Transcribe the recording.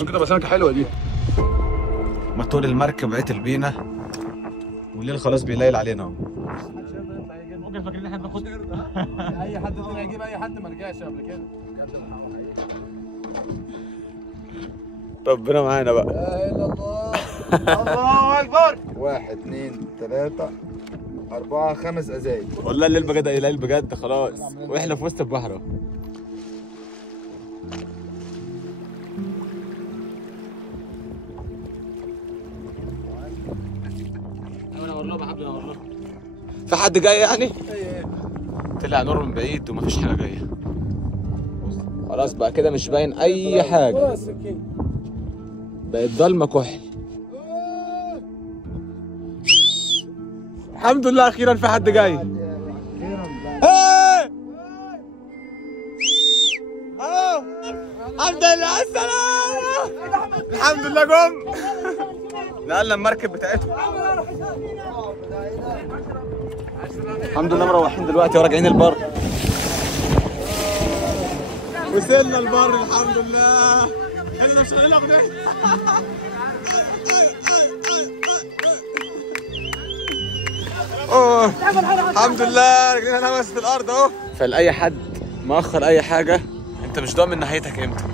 ممكن تبقى سمكه حلوه دي. موتور المركب عطل بينا والليل خلاص بيليل علينا اهو. ممكن فاكرين احنا بناخد اي حد طلع يجيب اي حد ما رجعش قبل كده. ربنا معانا بقى. لا اله الا الله. الله اكبر. 1 2 3 4 5 ازايز. والله الليل بجد قليل بجد خلاص واحنا في وسط البحر اهو. في حد جاي يعني؟ طلع نور من بعيد ومفيش حاجه جايه. خلاص بقى كده مش باين اي حاجه، بقت ضلمه كحل. الحمد لله اخيرا في حد جاي. الحمد لله على السلامة. الحمد لله جم. نقلنا المركب بتاعتهم. الحمد لله مروحين دلوقتي وراجعين البر. وصلنا البر الحمد لله. احنا شغالين اغنية. الحمد لله رجلينا لمست الارض اهو. فلاي حد مأخر اي حاجة انت مش ضامن نهايتك امتى.